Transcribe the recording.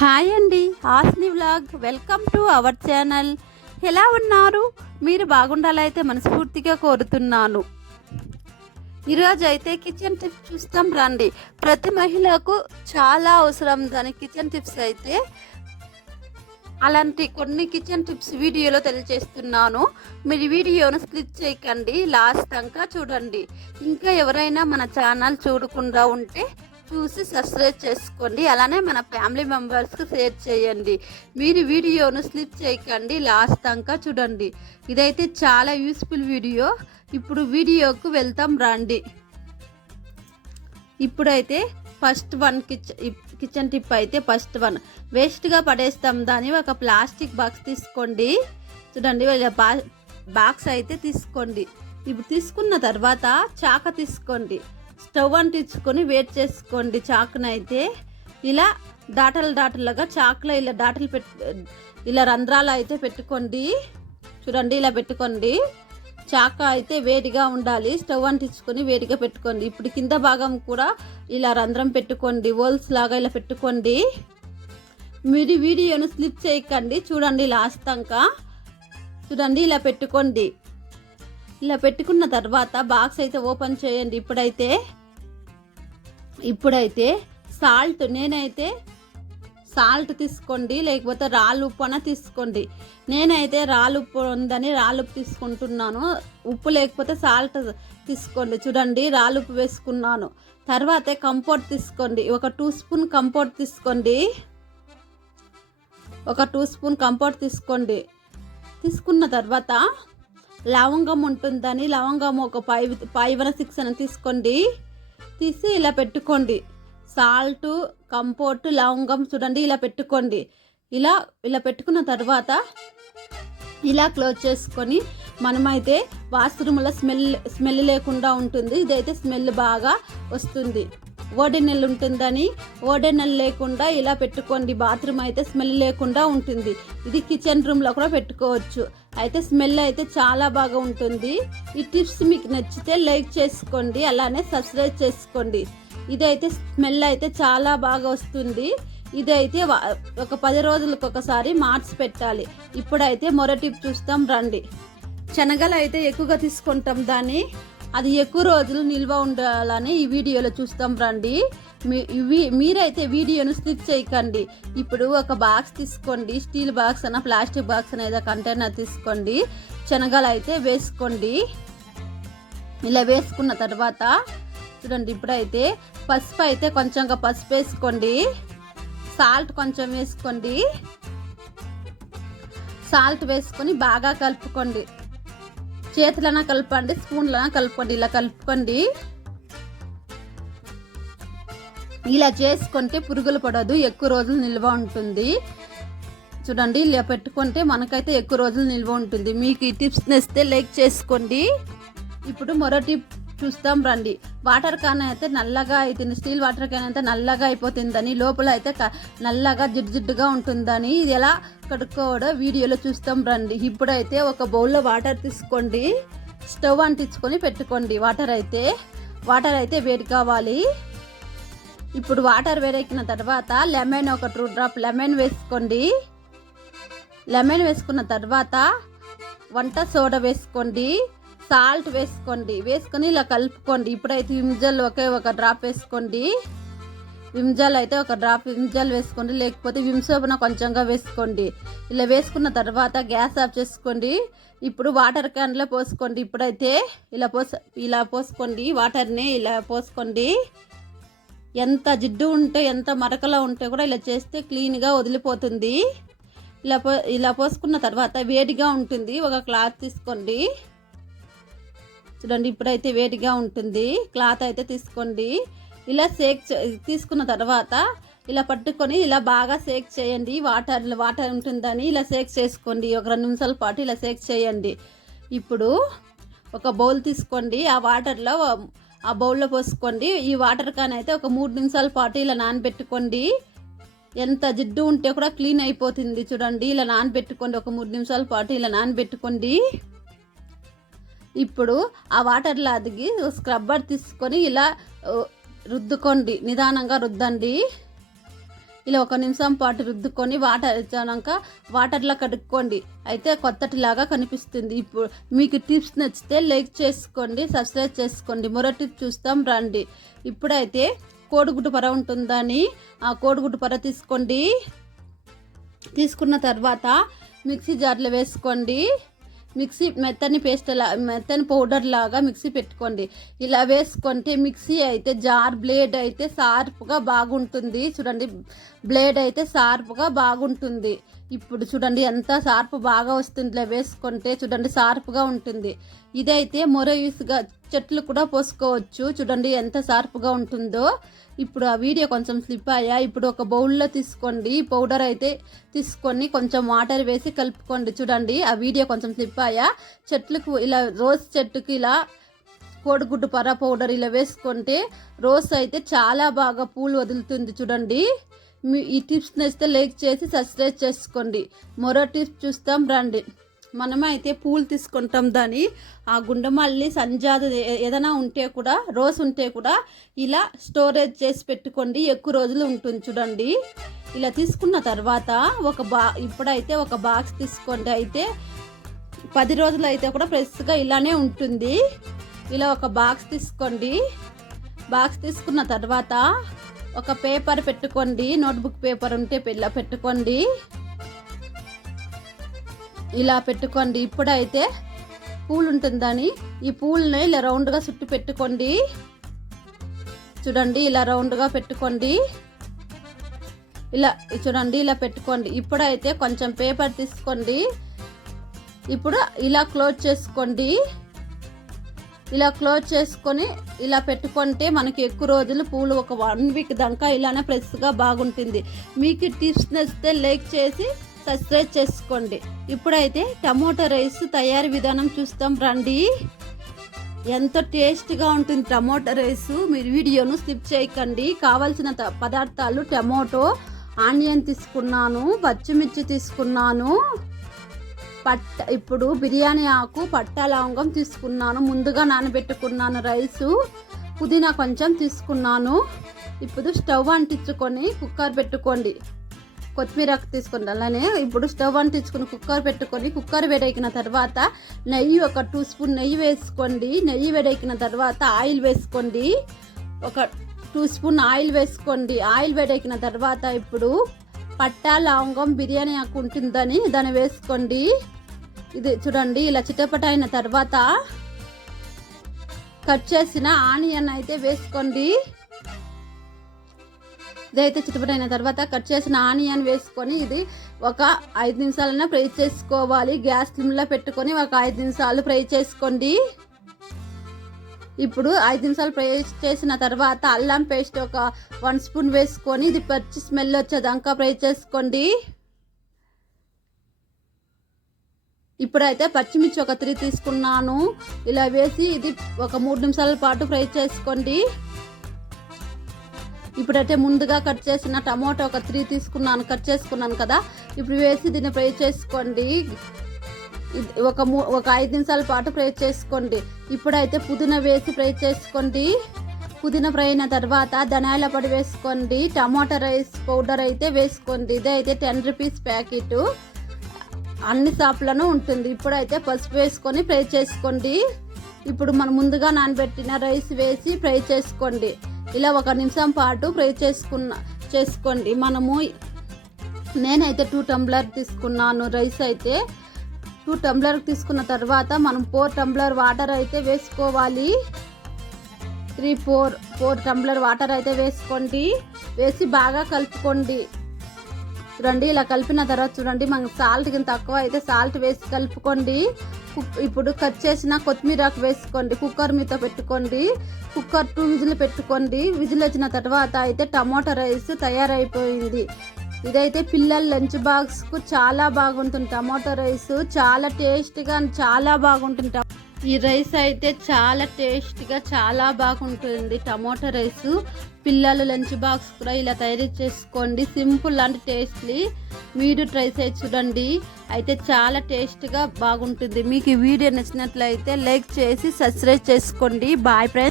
Hi అండి Hasni vlog. Welcome to our channel. ఎలా ఉన్నారు? మీరు బాగుండాలైతే మనస్ఫూర్తిగా కోరుతున్నాను. ఈరోజు అయితే కిచెన్ టిప్స్ చూస్తాం రండి. ప్రతి మహిళకు చాలా అవసరం. దాని కిచెన్ టిప్స్ అయితే అలాంటి కొన్ని కిచెన్ టిప్స్ వీడియోలో తెలియజేస్తున్నాను. మీరు వీడియోను స్క్లిప్ చేయకండి లాస్ట్ దాకా చూడండి. ఇంకా ఎవరైనా మన ఛానల్ చూడకుండా ఉంటే చూసి సబ్స్క్రైబ్ చేసుకోండి. అలానే మన ఫ్యామిలీ మెంబర్స్కి షేర్ చేయండి. మీరు వీడియోను స్లిప్ చేయకండి. లాస్ట్ దాకా చూడండి. ఇదైతే చాలా యూస్ఫుల్ వీడియో. ఇప్పుడు వీడియోకు వెళ్తాం రండి. ఇప్పుడైతే first one kitchen kitchen tip అయితే ఫస్ట్ వన్. వేస్ట్గా పడేస్తాం. దాన్ని ఒక ప్లాస్టిక్ బాక్స్ తీసుకోండి. చూడండి బా బాక్స్ అయితే తీసుకోండి. ఇప్పుడు తీసుకున్న తర్వాత చాక తీసుకోండి. స్టవ్ అంటించుకొని వేట్ చేసుకోండి చాకునైతే. ఇలా దాటలు దాటలుగా చాకులో ఇలా దాటలు పెట్టు ఇలా రంధ్రాలు అయితే పెట్టుకోండి. చూడండి ఇలా పెట్టుకోండి. చాక అయితే వేడిగా ఉండాలి. స్టవ్ అంటించుకొని వేడిగా పెట్టుకోండి. ఇప్పుడు కింద భాగం కూడా ఇలా రంధ్రం పెట్టుకోండి. హోల్స్ లాగా ఇలా పెట్టుకోండి. మీరు వీడియోను స్లిప్ చేయకండి. చూడండి లాస్ట్ దాకా చూడండి ఇలా పెట్టుకోండి. ఇలా పెట్టుకున్న తర్వాత బాక్స్ అయితే ఓపెన్ చేయండి. ఇప్పుడైతే ఇప్పుడైతే సాల్ట్ నేనైతే సాల్ట్ తీసుకోండి లేకపోతే రాళ్ళు ఉప్పు అన్న తీసుకోండి. నేనైతే రాళ్ళు ఉప్పు ఉందని రాళ్ళు ఉప్పు తీసుకుంటున్నాను. ఉప్పు లేకపోతే సాల్ట్ తీసుకోండి. చూడండి రాళ్ళు ఉప్పు వేసుకున్నాను. తర్వాత కంపోర్ట్ తీసుకోండి. ఒక టూ స్పూన్ కంపోర్ట్ తీసుకోండి. ఒక టూ స్పూన్ కంపోర్ట్ తీసుకోండి. తీసుకున్న తర్వాత లవంగం ఉంటుందని లవంగం ఒక ఫైవ్ పైవన అని సిక్స్ అని తీసుకోండి. తీసి ఇలా పెట్టుకోండి. సాల్ట్ కంపోర్ట్ లవంగం చూడండి ఇలా పెట్టుకోండి. ఇలా ఇలా పెట్టుకున్న తర్వాత ఇలా క్లోజ్ చేసుకొని మనమైతే వాష్రూమ్లో స్మెల్ స్మెల్ లేకుండా ఉంటుంది. ఇదైతే స్మెల్ బాగా వస్తుంది. ఓడెనెల్ ఉంటుందని. ఓడెనెల్ లేకుండా ఇలా పెట్టుకోండి. బాత్రూమ్ అయితే స్మెల్ లేకుండా ఉంటుంది. ఇది కిచెన్ రూమ్లో కూడా పెట్టుకోవచ్చు. అయితే స్మెల్ అయితే చాలా బాగా ఉంటుంది. ఈ టిప్స్ మీకు నచ్చితే లైక్ చేసుకోండి. అలానే సబ్స్క్రైబ్ చేసుకోండి. ఇదైతే స్మెల్ అయితే చాలా బాగా వస్తుంది. ఇదైతే ఒక పది రోజులకు ఒకసారి మార్చి పెట్టాలి. ఇప్పుడైతే మరో టిప్ చూస్తాం. రండి. శనగలు అయితే ఎక్కువగా తీసుకుంటాం దాన్ని. అది ఎక్కువ రోజులు నిల్వ ఉండాలని ఈ వీడియోలో చూస్తాం రండి. మీ- మీరైతే వీడియోను స్లిప్ చేయకండి. ఇప్పుడు ఒక బాక్స్ తీసుకోండి. స్టీల్ బాక్స్ అన్న ప్లాస్టిక్ బాక్స్ అన్న ఏదో కంటైనర్ తీసుకోండి. శనగలు అయితే వేసుకోండి. ఇలా వేసుకున్న తర్వాత చూడండి ఇప్పుడైతే పసుపు అయితే కొంచెంగా పసుపు వేసుకోండి. సాల్ట్ కొంచెం వేసుకోండి. సాల్ట్ వేసుకొని బాగా కలుపుకోండి. చేతులన కలపండి స్పూన్లన కలుపుకోండి ఇలా కలుపుకోండి. ఇలా చేసుకుంటే పురుగులు పడదు ఎక్కువ రోజులు నిల్వ ఉంటుంది. చూడండి ఇలా పెట్టుకుంటే మనకైతే ఎక్కువ రోజులు నిల్వ ఉంటుంది. మీకు ఈ టిప్స్ నేస్తే లైక్ చేసుకోండి. ఇప్పుడు మరో టిప్ చూస్తాం రండి. వాటర్ క్యాన్ అయితే నల్లగా అవుతుంది స్టీల్ వాటర్ క్యాన్ అయితే నల్లగా అయిపోతుందని లోపల అయితే నల్లగా జిడ్డు జిడ్డుగా ఉంటుందని ఇది ఎలా కడుక్కోవడో వీడియోలో చూస్తాం రండి. ఇప్పుడైతే ఒక బౌల్లో వాటర్ తీసుకోండి. స్టవ్ అంటించుకొని పెట్టుకోండి. వాటర్ అయితే వాటర్ అయితే వేడి కావాలి. ఇప్పుడు వాటర్ వేడెక్కిన తర్వాత లెమన్ ఒక టూ డ్రాప్ లెమన్ వేసుకోండి. లెమన్ వేసుకున్న తర్వాత వంట సోడా వేసుకోండి. సాల్ట్ వేసుకోండి. వేసుకొని ఇలా కలుపుకోండి. ఇప్పుడైతే విమ్జల్ ఒకే ఒక డ్రాప్ వేసుకోండి. విమ్జల్ అయితే ఒక డ్రాప్ విమ్జల్ వేసుకోండి. లేకపోతే విమ్సోపున కొంచెంగా వేసుకోండి. ఇలా వేసుకున్న తర్వాత గ్యాస్ ఆఫ్ చేసుకోండి. ఇప్పుడు వాటర్ క్యాన్లో పోసుకోండి. ఇప్పుడైతే ఇలా పోస ఇలా పోసుకోండి. వాటర్ని ఇలా పోసుకోండి. ఎంత జిడ్డు ఉంటే ఎంత మరకలో ఉంటే కూడా ఇలా చేస్తే క్లీన్గా వదిలిపోతుంది. ఇలా పో ఇలా పోసుకున్న తర్వాత వేడిగా ఉంటుంది. ఒక క్లాత్ తీసుకోండి. చూడండి ఇప్పుడైతే వేడిగా ఉంటుంది. క్లాత్ అయితే తీసుకోండి. ఇలా సేక్ చే- తీసుకున్న తర్వాత ఇలా పట్టుకొని ఇలా బాగా సేక్ చేయండి. వాటర్ వాటర్ ఉంటుందని ఇలా సేక్ చేసుకోండి. ఒక రెండు నిమిషాల పాటు ఇలా సేక్ చేయండి. ఇప్పుడు ఒక బౌల్ తీసుకోండి. ఆ వాటర్లో ఆ బౌల్లో పోసుకోండి. ఈ వాటర్ కాన్ అయితే ఒక మూడు నిమిషాల పాటు ఇలా నానబెట్టుకోండి. ఎంత జిడ్డు ఉంటే కూడా క్లీన్ అయిపోతుంది. చూడండి ఇలా నానబెట్టుకోండి. ఒక మూడు నిమిషాల పాటు ఇలా నానబెట్టుకోండి. ఇప్పుడు ఆ వాటర్లో అదిగి స్క్రబ్బర్ తీసుకొని ఇలా రుద్దుకోండి. నిదానంగా రుద్దండి. ఇలా ఒక నిమిషం పాటు రుద్దుకొని వాటర్ ఇచ్చాక వాటర్లో కడుక్కోండి. అయితే కొత్తటిలాగా కనిపిస్తుంది. ఇప్పుడు మీకు టిప్స్ నచ్చితే లైక్ చేసుకోండి సబ్స్క్రైబ్ చేసుకోండి. మరో టిప్ చూస్తాం రండి. ఇప్పుడైతే కోడిగుడ్డు పర ఉంటుందని ఆ కోడిగుడ్డు పర తీసుకోండి. తీసుకున్న తర్వాత మిక్సీ జార్లో వేసుకోండి. మిక్సీ మెత్తని పేస్ట్ లా మెత్తని పౌడర్ లాగా మిక్సీ పెట్టుకోండి. ఇలా వేసుకుంటే మిక్సీ అయితే జార్ బ్లేడ్ అయితే షార్ప్గా బాగుంటుంది. చూడండి బ్లేడ్ అయితే షార్ప్గా బాగుంటుంది. ఇప్పుడు చూడండి ఎంత షార్ప్ బాగా వస్తుంది ఇలా వేసుకుంటే చూడండి షార్ప్గా ఉంటుంది. ఇదైతే మరో యూస్గా చెట్లు కూడా పోసుకోవచ్చు. చూడండి ఎంత షార్ప్గా ఉంటుందో. ఇప్పుడు ఆ వీడియో కొంచెం స్లిప్ అయ్యా. ఇప్పుడు ఒక బౌల్లో తీసుకోండి. పౌడర్ అయితే తీసుకొని కొంచెం వాటర్ వేసి కలుపుకోండి. చూడండి ఆ వీడియో కొంచెం స్లిప్ అయ్యా. చెట్లకు ఇలా రోజ్ చెట్టుకి ఇలా కోడిగుడ్డు పర పౌడర్ ఇలా వేసుకుంటే రోజ్ అయితే చాలా బాగా పూలు వదులుతుంది. చూడండి మీ ఈ టిప్స్ నచ్చితే లైక్ చేసి సబ్స్క్రైబ్ చేసుకోండి. మరో టిప్స్ చూస్తాం రండి. మనమైతే పూలు తీసుకుంటాం దాని. ఆ గుండెమల్లి సంజాత ఏదైనా ఉంటే కూడా రోజ్ ఉంటే కూడా ఇలా స్టోరేజ్ చేసి పెట్టుకోండి. ఎక్కువ రోజులు ఉంటుంది చూడండి. ఇలా తీసుకున్న తర్వాత ఒక బా ఇప్పుడైతే ఒక బాక్స్ తీసుకోండి. అయితే పది రోజులు అయితే కూడా ఫ్రెష్గా ఇలానే ఉంటుంది. ఇలా ఒక బాక్స్ తీసుకోండి. బాక్స్ తీసుకున్న తర్వాత ఒక పేపర్ పెట్టుకోండి నోట్బుక్ పేపర్ ఉంటే ఇలా పెట్టుకోండి. ఇలా పెట్టుకోండి. ఇప్పుడైతే పూలు ఉంటుందని ఈ పూలని ఇలా రౌండ్గా చుట్టి పెట్టుకోండి. చూడండి ఇలా రౌండ్గా పెట్టుకోండి. ఇలా చూడండి ఇలా పెట్టుకోండి. ఇప్పుడైతే కొంచెం పేపర్ తీసుకోండి. ఇప్పుడు ఇలా క్లోజ్ చేసుకోండి. ఇలా క్లోజ్ చేసుకొని ఇలా పెట్టుకుంటే మనకి ఎక్కువ రోజులు పూలు ఒక వన్ వీక్ దాకా ఇలానే ఫ్రెష్గా బాగుంటుంది. మీకు టిప్స్ నచ్చితే లైక్ చేసి సబ్స్క్రైబ్ చేసుకోండి. ఇప్పుడైతే టమోటా రైస్ తయారీ విధానం చూస్తాం రండి. ఎంతో టేస్ట్గా ఉంటుంది టమోటా రైస్? మీరు వీడియోను స్కిప్ చేయకండి. కావాల్సిన పదార్థాలు టమోటో ఆనియన్ తీసుకున్నాను పచ్చిమిర్చి తీసుకున్నాను. పట్ట ఇప్పుడు బిర్యానీ ఆకు పట్ట లవంగం తీసుకున్నాను. ముందుగా నానబెట్టుకున్నాను రైసు. పుదీనా కొంచెం తీసుకున్నాను. ఇప్పుడు స్టవ్ అంటించుకొని కుక్కర్ పెట్టుకోండి. కొత్తిమీర తీసుకోండి అలానే ఇప్పుడు స్టవ్ అంటించుకొని కుక్కర్ పెట్టుకొని కుక్కర్ వేడెక్కిన తర్వాత నెయ్యి ఒక టూ స్పూన్ నెయ్యి వేసుకోండి. నెయ్యి వేడెక్కిన తర్వాత ఆయిల్ వేసుకోండి. ఒక టూ స్పూన్ ఆయిల్ వేసుకోండి. ఆయిల్ వేడెక్కిన తర్వాత ఇప్పుడు పట్టా లవంగం బిర్యానీ ఆకు ఉంటుందని. దాన్ని వేసుకోండి. ఇది చూడండి ఇలా చిటపట అయిన తర్వాత కట్ చేసిన ఆనియన్ అయితే వేసుకోండి. ఇదైతే చిటపట అయిన తర్వాత కట్ చేసిన ఆనియన్ వేసుకొని ఇది ఒక ఐదు నిమిషాలైనా ఫ్రై చేసుకోవాలి. గ్యాస్ స్లిమ్లో పెట్టుకొని ఒక ఐదు నిమిషాలు ఫ్రై చేసుకోండి. ఇప్పుడు ఐదు నిమిషాలు ఫ్రై చేసిన తర్వాత అల్లం పేస్ట్ ఒక వన్ స్పూన్ వేసుకొని ఇది పచ్చి స్మెల్ వచ్చేదాకా ఫ్రై చేసుకోండి. ఇప్పుడైతే పచ్చిమిర్చి ఒక త్రీ తీసుకున్నాను. ఇలా వేసి ఇది ఒక మూడు నిమిషాల పాటు ఫ్రై చేసుకోండి. ఇప్పుడైతే ముందుగా కట్ చేసిన టమాటో ఒక త్రీ తీసుకున్నాను కట్ చేసుకున్నాను కదా. ఇప్పుడు వేసి దీన్ని ఫ్రై చేసుకోండి. ఒక మూ ఒక ఐదు నిమిషాల పాటు ఫ్రై చేసుకోండి. ఇప్పుడైతే పుదీనా వేసి ఫ్రై చేసుకోండి. పుదీనా ఫ్రై అయిన తర్వాత ధనియాల పొడి వేసుకోండి. టమాటా రైస్ పౌడర్ అయితే వేసుకోండి. ఇదైతే టెన్ రూపీస్ ప్యాకెట్. అన్ని షాప్లను ఉంటుంది. ఇప్పుడైతే పసుపు వేసుకొని ఫ్రై చేసుకోండి. ఇప్పుడు మనం ముందుగా నానబెట్టిన రైస్ వేసి ఫ్రై చేసుకోండి. ఇలా ఒక నిమిషం పాటు ఫ్రై చేసుకున్న చేసుకోండి. మనము నేనైతే టూ టంబ్లర్ తీసుకున్నాను రైస్ అయితే. టూ టంబ్లర్ తీసుకున్న తర్వాత మనం ఫోర్ టంబ్లర్ వాటర్ అయితే వేసుకోవాలి. Three four four tumbler water అయితే వేసుకోండి. వేసి బాగా కలుపుకోండి. చూడండి ఇలా కలిపిన తర్వాత చూడండి మనకు సాల్ట్ కింద తక్కువ అయితే సాల్ట్ వేసి కలుపుకోండి. ఇప్పుడు కట్ చేసిన కొత్తిమీరకు వేసుకోండి. కుక్కర్ మీద పెట్టుకోండి. కుక్కర్ టూ విజిల్ పెట్టుకోండి. విజిల్ వచ్చిన తర్వాత అయితే టమాటా రైస్ తయారైపోయింది. ఇదైతే పిల్లల లంచ్ బాక్స్కు చాలా బాగుంటుంది. టమాటో రైస్ చాలా టేస్ట్గా చాలా బాగుంటుంది. ఈ రైస్ అయితే చాలా టేస్ట్గా చాలా బాగుంటుంది. టమాటో రైస్ పిల్లలు లంచ్ బాక్స్ కూడా ఇలా తయారు చేసుకోండి. సింపుల్ అండ్ టేస్ట్లీ మీరు ట్రై చేసి చూడండి. అయితే చాలా టేస్ట్గా బాగుంటుంది. మీకు ఈ వీడియో నచ్చినట్లయితే లైక్ చేసి సబ్స్క్రైబ్ చేసుకోండి. Bye friends.